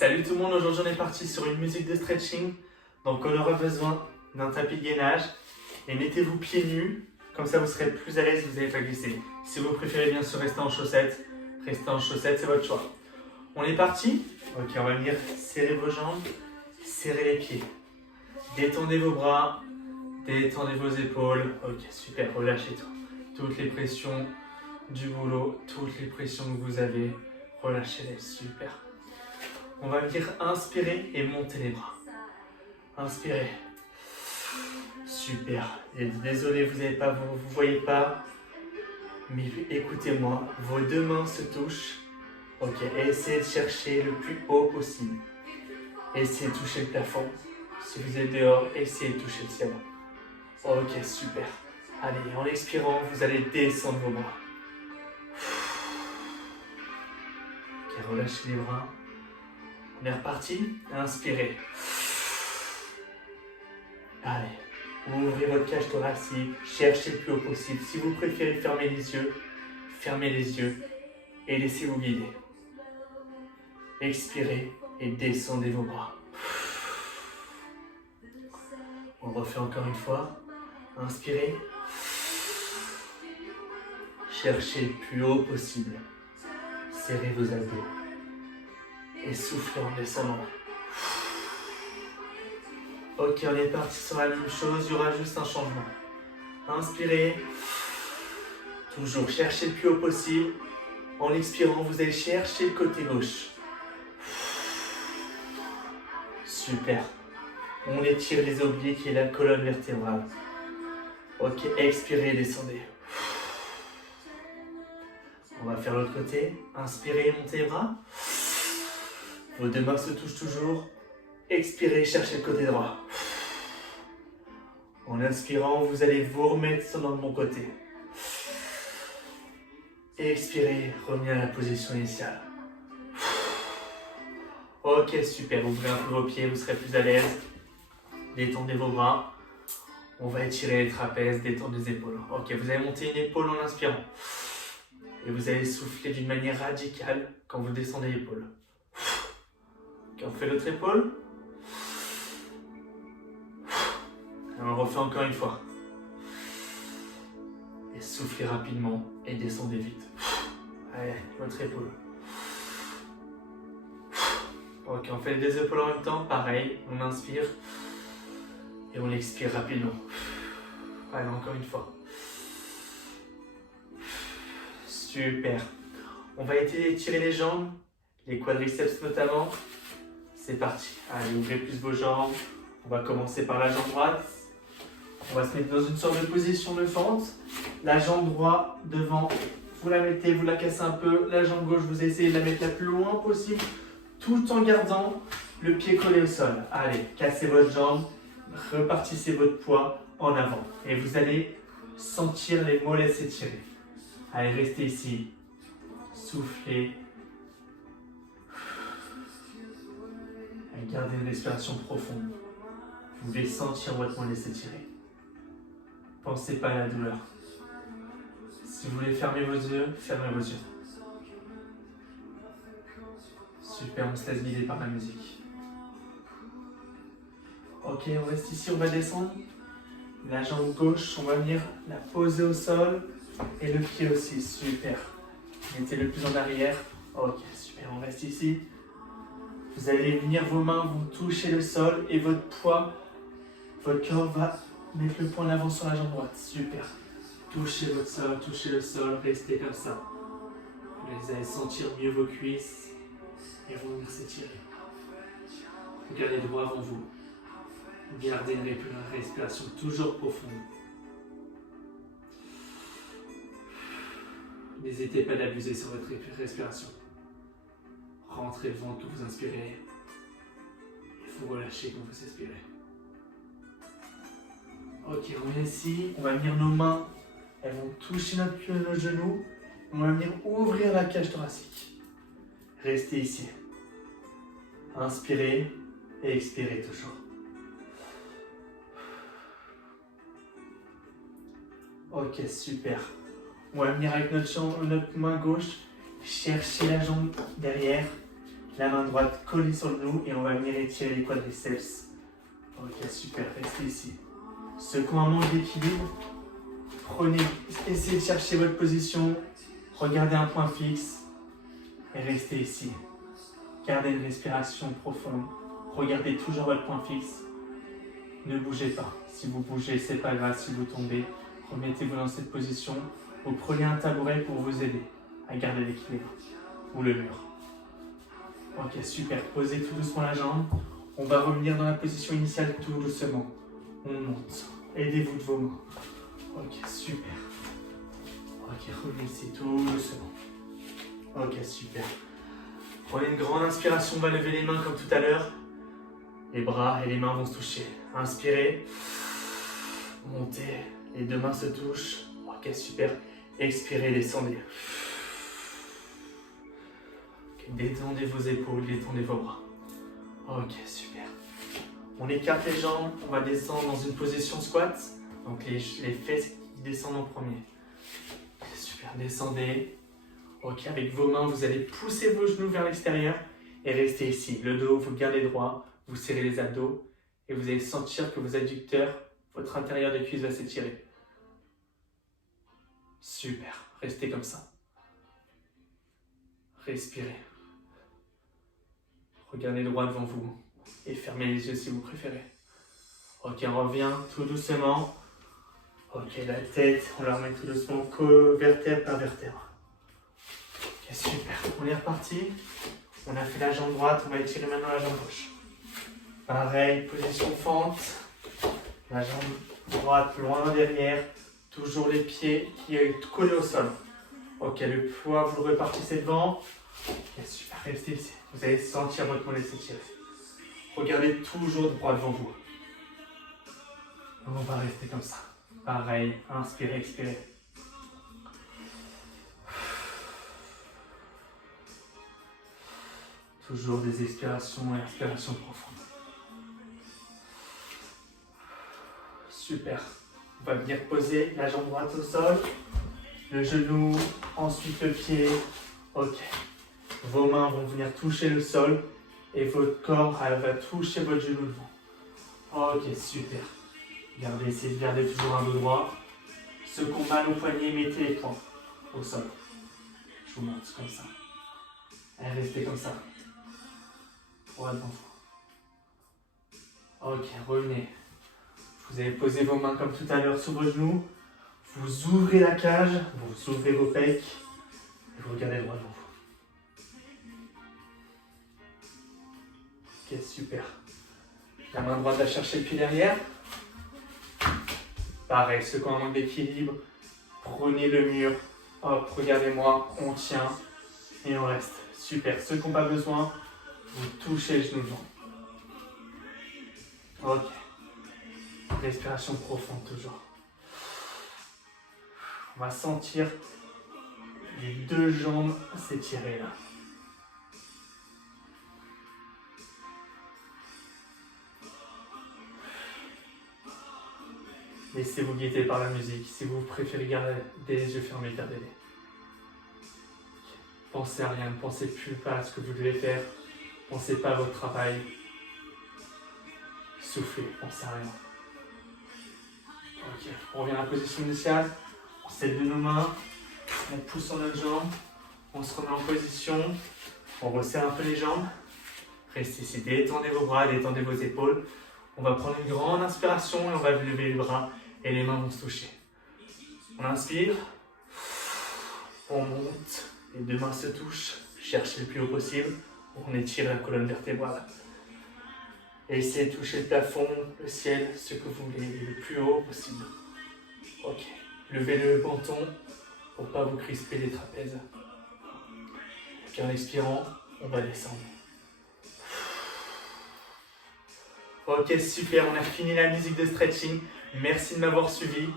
Salut tout le monde, aujourd'hui on est parti sur une musique de stretching. Donc on aura besoin d'un tapis de gainage. Et mettez-vous pieds nus, comme ça vous serez plus à l'aise, vous n'allez pas glisser. Si vous préférez bien sûr rester en chaussettes, c'est votre choix. On est parti. Ok, on va venir serrer vos jambes, serrer les pieds. Détendez vos bras, détendez vos épaules. Ok, super, relâchez tout. Toutes les pressions du boulot, toutes les pressions que vous avez, relâchez-les, super. On va venir inspirer et monter les bras. Inspirez. Super. Et désolé, vous voyez pas, mais écoutez-moi, vos deux mains se touchent. Ok, essayez de chercher le plus haut possible. Essayez de toucher le plafond. Si vous êtes dehors, essayez de toucher le ciel. Ok, super. Allez, en expirant, vous allez descendre vos bras. Ok, relâchez les bras. On est reparti. Inspirez. Allez, ouvrez votre cage thoracique. Cherchez le plus haut possible. Si vous préférez fermez les yeux et laissez-vous guider. Expirez et descendez vos bras. On refait encore une fois. Inspirez. Cherchez le plus haut possible. Serrez vos abdos. Et soufflez en descendant. Ok, on est parti sur la même chose, il y aura juste un changement. Inspirez. Toujours, cherchez le plus haut possible. En expirant, vous allez chercher le côté gauche. Super. On étire les obliques et la colonne vertébrale. Ok, expirez et descendez. On va faire l'autre côté. Inspirez, montez les bras. Vos deux mains se touchent toujours. Expirez, cherchez le côté droit. En inspirant, vous allez vous remettre dans le bon côté. Expirez, revenez à la position initiale. Ok, super. Ouvrez un peu vos pieds, vous serez plus à l'aise. Détendez vos bras. On va étirer les trapèzes, détendre les épaules. Ok, vous allez monter une épaule en inspirant. Et vous allez souffler d'une manière radicale quand vous descendez l'épaule. Ok, on fait l'autre épaule. Et on refait encore une fois. Et soufflez rapidement et descendez vite. Allez, l'autre épaule. Ok, on fait les deux épaules en même temps. Pareil, on inspire. Et on expire rapidement. Allez, encore une fois. Super. On va étirer les jambes, les quadriceps notamment. C'est parti. Allez, ouvrez plus vos jambes. On va commencer par la jambe droite. On va se mettre dans une sorte de position de fente. La jambe droite devant, vous la mettez, vous la cassez un peu. La jambe gauche, vous essayez de la mettre la plus loin possible, tout en gardant le pied collé au sol. Allez, cassez votre jambe, repartissez votre poids en avant. Et vous allez sentir les mollets s'étirer. Allez, restez ici. Soufflez. Et gardez une respiration profonde. Vous devez sentir votre mollet s'étirer. Pensez pas à la douleur. Si vous voulez fermer vos yeux, fermez vos yeux. Super, on se laisse guider par la musique. Ok, on reste ici, on va descendre. La jambe gauche, on va venir la poser au sol. Et le pied aussi, super. Mettez le plus en arrière. Ok, super, on reste ici. Vous allez venir, vos mains vont toucher le sol et votre poids, votre corps va mettre le poing en avant sur la jambe droite. Super. Touchez votre sol, touchez le sol, restez comme ça. Vous allez sentir mieux vos cuisses et vont venir s'étirer. Regardez droit avant vous. Gardez une respiration toujours profonde. N'hésitez pas d'abuser sur votre respiration. Rentrez le ventre quand vous inspirez et vous relâchez quand vous expirez. Ok, on est ici, on va venir nos mains, elles vont toucher nos genoux, on va venir ouvrir la cage thoracique. Restez ici. Inspirez et expirez toujours. Ok, super. On va venir avec notre main gauche, chercher la jambe derrière, La main droite collée sur le genou et on va venir étirer les quadriceps. Ok, super, restez ici. Ceux qui ont un manque d'équilibre, essayez de chercher votre position, regardez un point fixe et restez ici. Gardez une respiration profonde, regardez toujours votre point fixe. Ne bougez pas. Si vous bougez, c'est pas grave. Si vous tombez, remettez-vous dans cette position. Vous prenez un tabouret pour vous aider à garder l'équilibre. Ou le mur. Ok, super. Posez tout doucement la jambe. On va revenir dans la position initiale tout doucement. On monte. Aidez-vous de vos mains. Ok, super. Ok, revenez ici tout doucement. Ok, super. Prenez une grande inspiration. On va lever les mains comme tout à l'heure. Les bras et les mains vont se toucher. Inspirez. Montez. Les deux mains se touchent. Ok, super. Expirez, descendez. Okay, détendez vos épaules, détendez vos bras. Ok, super. On écarte les jambes. On va descendre dans une position squat. Donc les fesses qui descendent en premier. Super, descendez. Ok, avec vos mains, vous allez pousser vos genoux vers l'extérieur et restez ici. Le dos, vous le gardez droit. Vous serrez les abdos et vous allez sentir que vos adducteurs, votre intérieur des cuisses va s'étirer. Super, restez comme ça. Respirez. Regardez droit devant vous et fermez les yeux si vous préférez. Ok, on revient tout doucement. Ok, la tête, on la remet tout doucement, vertèbre par vertèbre. Ok, super, on est reparti. On a fait la jambe droite, on va étirer maintenant la jambe gauche. Pareil, position fente, la jambe droite loin derrière, toujours les pieds qui sont collés au sol. Ok, le poids, vous le repartissez devant. Ok, super, restez ici. Vous allez sentir votre mollet s'étirer. Regardez toujours droit devant vous. On va rester comme ça. Pareil, inspirez, expirez. Toujours des expirations et inspirations profondes. Super. On va venir poser la jambe droite au sol, le genou, ensuite le pied. Ok. Vos mains vont venir toucher le sol et votre corps va toucher votre genou devant. Ok, super. Essayez de garder toujours un dos droit. Ceux qui ont mal au poignet, mettez les poings au sol. Je vous montre comme ça. Allez, restez comme ça. Droit devant vous. Ok, revenez. Vous allez poser vos mains comme tout à l'heure sur vos genoux. Vous ouvrez la cage, vous ouvrez vos pecs et vous regardez droit devant vous. Ok, super. La main droite va chercher le pied derrière. Pareil, ceux qui ont un manque d'équilibre, prenez le mur. Hop, regardez-moi, on tient et on reste. Super. Ceux qui n'ont pas besoin, vous touchez les genoux devant. Ok. Respiration profonde toujours. On va sentir les deux jambes s'étirer là. Laissez-vous guider par la musique. Si vous préférez garder les yeux fermés, gardez-les. Pensez à rien, ne pensez plus pas à ce que vous devez faire. Pensez pas à votre travail. Soufflez, pensez à rien. Ok, on revient à la position initiale. On s'aide de nos mains. On pousse sur notre jambe. On se remet en position. On resserre un peu les jambes. Restez ici, détendez vos bras, détendez vos épaules. On va prendre une grande inspiration et on va lever les bras et les mains vont se toucher. On inspire. On monte. Les deux mains se touchent. Cherchez le plus haut possible. On étire la colonne vertébrale. Et essayez de toucher le plafond, le ciel, ce que vous voulez, le plus haut possible. Ok. Levez le menton pour ne pas vous crisper les trapèzes. Puis en expirant, on va descendre. Ok, super, on a fini la musique de stretching. Merci de m'avoir suivi.